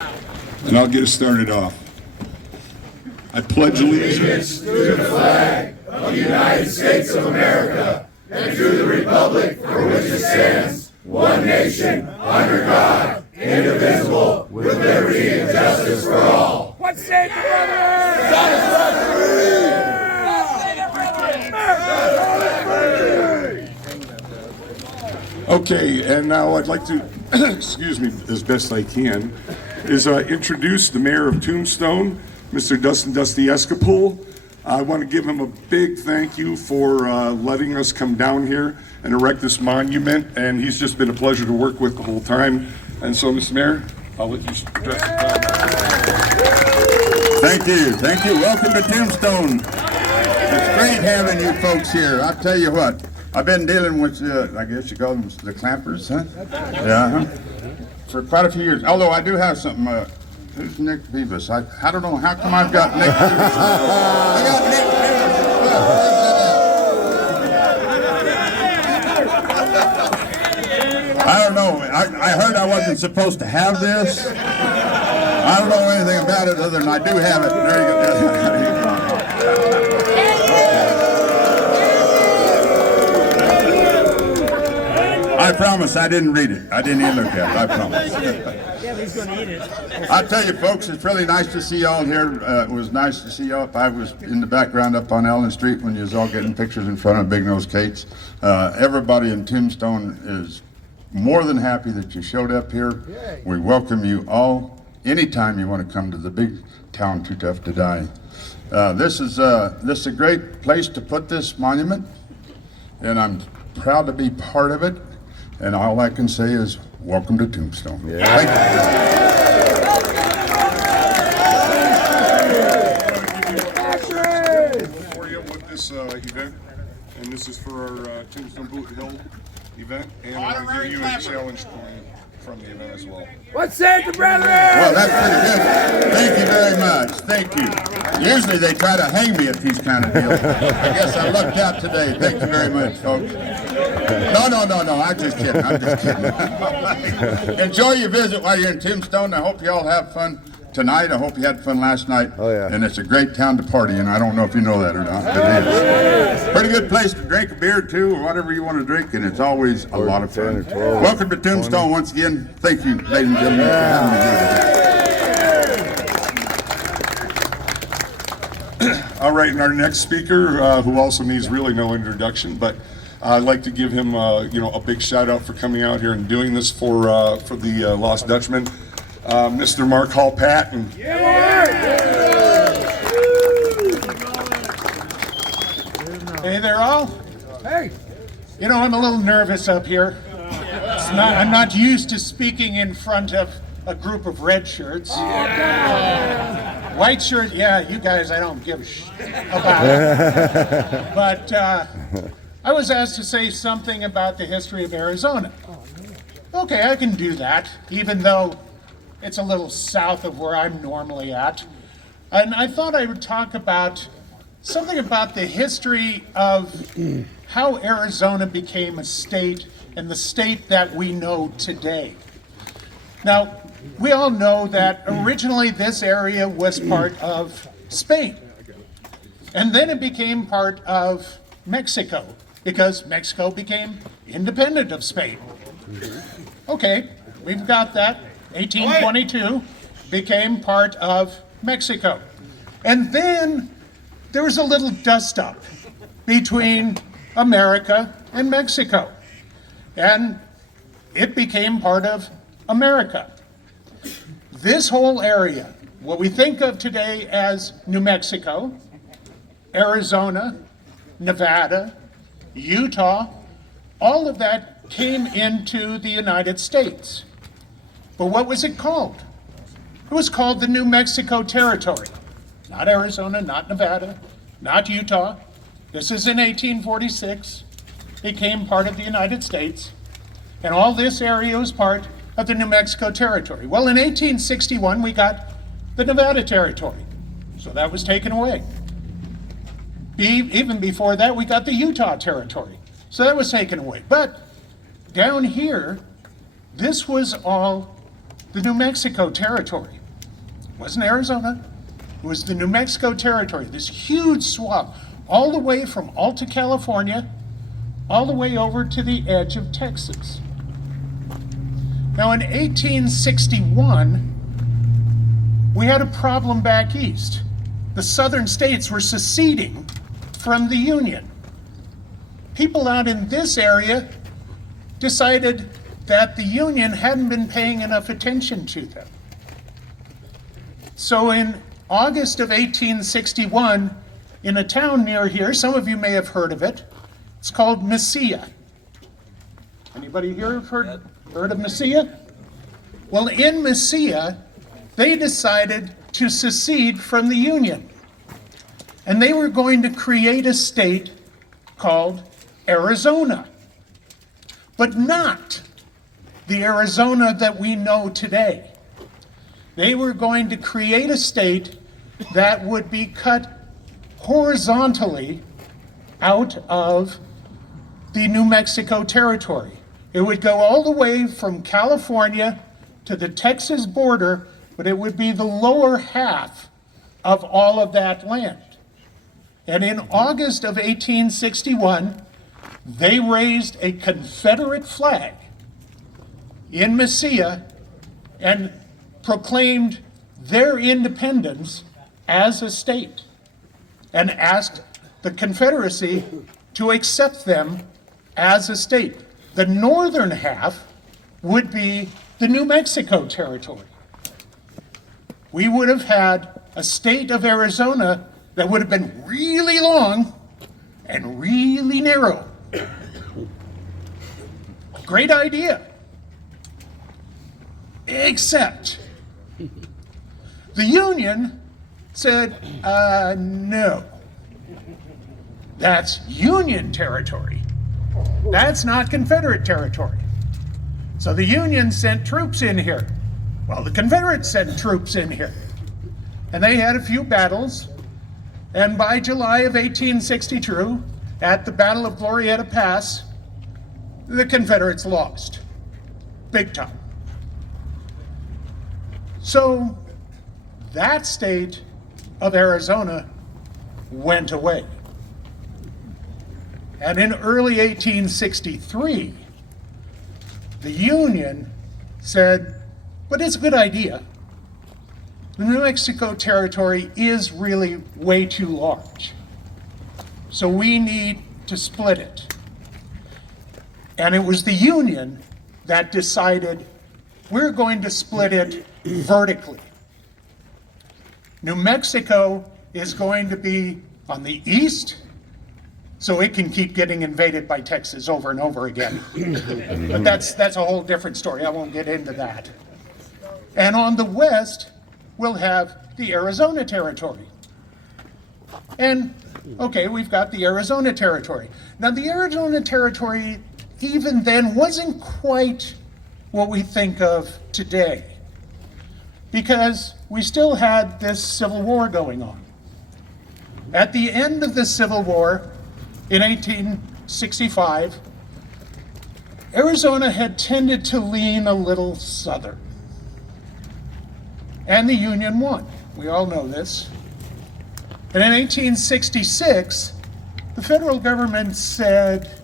And I'll get us started off. I pledge allegiance to the flag of the United States of America and to the republic for which it stands, one nation, under God, indivisible, with liberty and justice for all. What say the brother? Okay, and now I'd like to, excuse me, as best I can, is introduce the mayor of Tombstone, Mr. Dusty Escapole. I want to give him a big thank you for letting us come down here and erect this monument, and he's just been a pleasure to work with the whole time. And so, Mr. Mayor, I'll let you address the Thank you. Welcome to Tombstone. It's great having you folks here. I'll tell you what, I've been dealing with, I guess you call them the clampers, huh? Yeah, for quite a few years. Although I do have something, who's Nick Beavis? I don't know, how come I've got Nick Beavis? I got Nick Beavis. I don't know, I heard I wasn't supposed to have this. I don't know anything about it other than I do have it. There you go. I promise I didn't read it. I didn't even look at it. I promise. Yeah, he's going to eat it. I tell you, folks, it's really nice to see y'all here. It was nice to see y'all. I was in the background up on Ellen Street when you was all getting pictures in front of Big Nose Kate's. Everybody in Tombstone is more than happy that you showed up here. We welcome you all. Anytime you want to come to the big town Too Tough to Die. This is a great place to put this monument, and I'm proud to be part of it. And all I can say is, welcome to Tombstone. Yeah. Thank you. For you with this event, and this is for our Tombstone Boothill event, and I'm going to give you a challenge point from the event as well. What say the brother? Well, that's pretty good. Thank you very much. Thank you. Usually they try to hang me at these kind of deals. I guess I lucked out today. Thank you very much, folks. No. I'm just kidding. Enjoy your visit while you're in Tombstone. I hope you all have fun tonight. I hope you had fun last night. Oh, yeah. And it's a great town to party in. I don't know if you know that or not, but it is. Pretty good place to drink a beer, too, or whatever you want to drink, and it's always a lot of fun. Welcome to Tombstone once again. Thank you, ladies and gentlemen, for having me here. All right, and our next speaker, who also needs really no introduction, but I'd like to give him, a big shout out for coming out here and doing this for the Lost Dutchman, Mr. Mark Hall Patton. Hey there, all. Hey. You know, I'm a little nervous up here. I'm not used to speaking in front of a group of red shirts. White shirt, yeah, you guys, I don't give a about. But I was asked to say something about the history of Arizona. Okay, I can do that, even though it's a little south of where I'm normally at. And I thought I would talk about something about the history of how Arizona became a state and the state that we know today. Now, we all know that originally this area was part of Spain. And then it became part of Mexico, because Mexico became independent of Spain. Okay, we've got that. 1822 became part of Mexico. And then there was a little dust-up between America and Mexico. And it became part of America. This whole area, what we think of today as New Mexico, Arizona, Nevada, Utah, all of that came into the United States. But what was it called? It was called the New Mexico Territory. Not Arizona, not Nevada, not Utah. This is in 1846. It became part of the United States. And all this area was part of the New Mexico Territory. Well, in 1861, we got the Nevada Territory. So that was taken away. Even before that, we got the Utah Territory. So that was taken away. But down here, this was all the New Mexico territory. It wasn't Arizona, it was the New Mexico territory, this huge swath, all the way from Alta California, all the way over to the edge of Texas. Now in 1861, we had a problem back east. The southern states were seceding from the Union. People out in this area decided that the Union hadn't been paying enough attention to them. So in August of 1861, in a town near here, some of you may have heard of it, it's called Mesilla. Anybody here have heard of Mesilla? Well, in Mesilla, they decided to secede from the Union. And they were going to create a state called Arizona. But not the Arizona that we know today. They were going to create a state that would be cut horizontally out of the New Mexico territory. It would go all the way from California to the Texas border, but it would be the lower half of all of that land. And in August of 1861, they raised a Confederate flag in Mesilla and proclaimed their independence as a state and asked the Confederacy to accept them as a state. The northern half would be the New Mexico territory. We would have had a state of Arizona that would have been really long and really narrow. Great idea. Except the Union said, no. That's Union territory. That's not Confederate territory. So the Union sent troops in here. Well, the Confederates sent troops in here. And they had a few battles. And by July of 1862, at the Battle of Glorieta Pass, the Confederates lost. Big time. So that state of Arizona went away. And in early 1863, the Union said, but it's a good idea. The New Mexico territory is really way too large. So we need to split it. And it was the Union that decided we're going to split it vertically. New Mexico is going to be on the east, so it can keep getting invaded by Texas over and over again. But that's a whole different story. I won't get into that. And on the west, we'll have the Arizona territory. And, okay, we've got the Arizona territory. Now, the Arizona territory, even then, wasn't quite what we think of today, because we still had this Civil War going on. At the end of the Civil War, in 1865, Arizona had tended to lean a little southern. And the Union won. We all know this. And in 1866, the federal government said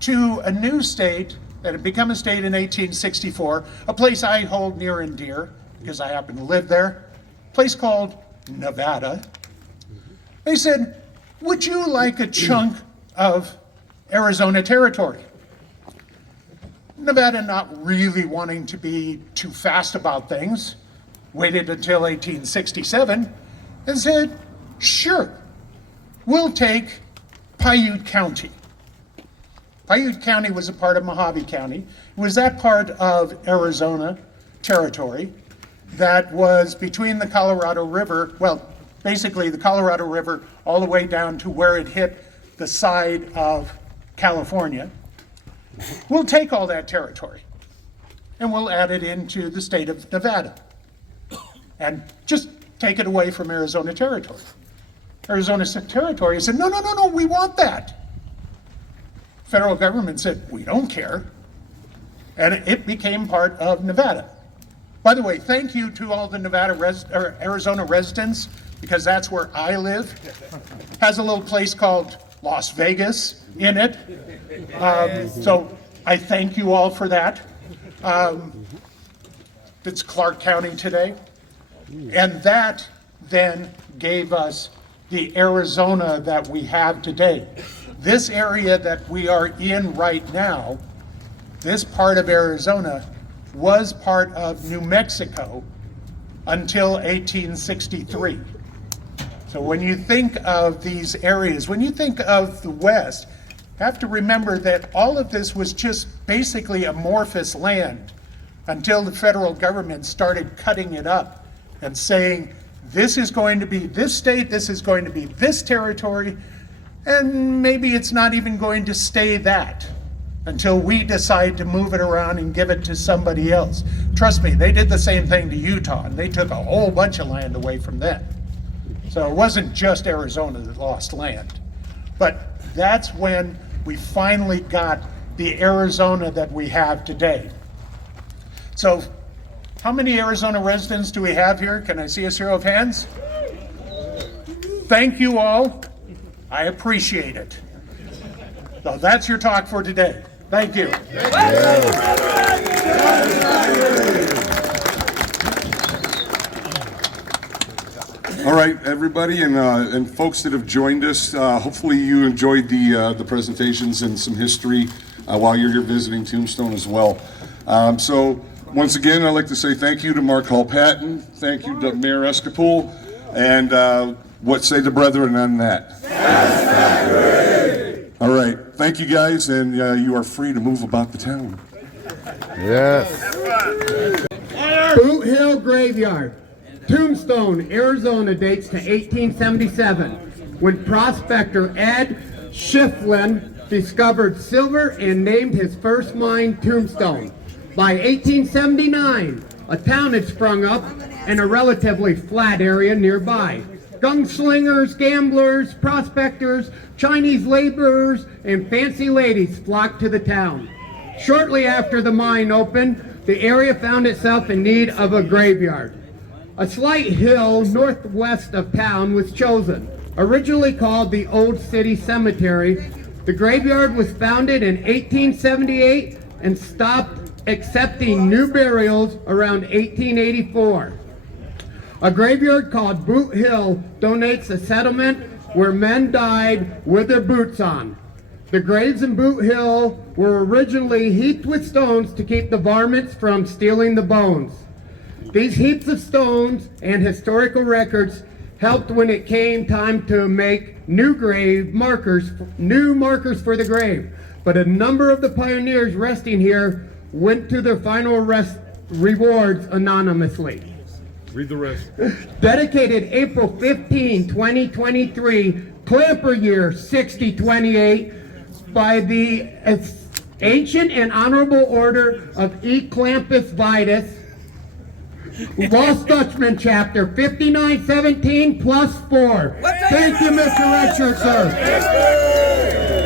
to a new state that had become a state in 1864, a place I hold near and dear because I happen to live there, a place called Nevada. They said, would you like a chunk of Arizona territory? Nevada, not really wanting to be too fast about things, waited until 1867 and said, sure, we'll take Piute County. Piute County was a part of Mojave County. It was that part of Arizona territory that was between the Colorado River, well, basically the Colorado River all the way down to where it hit the side of California. We'll take all that territory and we'll add it into the state of Nevada and just take it away from Arizona territory. Arizona territory said, no, no, no, no, we want that. Federal government said, we don't care. and it became part of Nevada. By the way, thank you to all the Arizona residents, because that's where I live. Has a little place called Las Vegas in it. So I thank you all for that. It's Clark County today. And that then gave us the Arizona that we have today. This area that we are in right now, this part of Arizona, was part of New Mexico until 1863. So when you think of these areas, when you think of the West, have to remember that all of this was just basically amorphous land until the federal government started cutting it up and saying, this is going to be this state, this is going to be this territory, and maybe it's not even going to stay that until we decide to move it around and give it to somebody else. Trust me, they did the same thing to Utah, and they took a whole bunch of land away from them. So it wasn't just Arizona that lost land. But that's when we finally got the Arizona that we have today. So how many Arizona residents do we have here? Can I see a show of hands? Thank you all. I appreciate it. So that's your talk for today. Thank you. All right, everybody, and folks that have joined us, hopefully you enjoyed the presentations and some history while you're here visiting Tombstone as well. So once again, I'd like to say thank you to Mark Hall-Patton, thank you to Mayor Escapol, and what say the brethren on that? All right, thank you guys, and you are free to move about the town. Yes. Boothill Graveyard, Tombstone, Arizona, dates to 1877, when prospector Ed Schifflin discovered silver and named his first mine Tombstone. By 1879, a town had sprung up in a relatively flat area nearby. Gunslingers, gamblers, prospectors, Chinese laborers, and fancy ladies flocked to the town. Shortly after the mine opened, the area found itself in need of a graveyard. A slight hill northwest of town was chosen. Originally called the Old City Cemetery, the graveyard was founded in 1878 and stopped accepting new burials around 1884. A graveyard called Boothill donates a settlement where men died with their boots on. The graves in Boothill were originally heaped with stones to keep the varmints from stealing the bones. These heaps of stones and historical records helped when it came time to make new markers for the grave. But a number of the pioneers resting here went to their final rewards anonymously. Read the rest. Dedicated April 15, 2023, Clamper year 6028, by the Ancient and Honorable Order of E. Clampus Vitus, Lost Dutchman Chapter 5917 plus 4. Thank you, Mr. Redshirt, sir.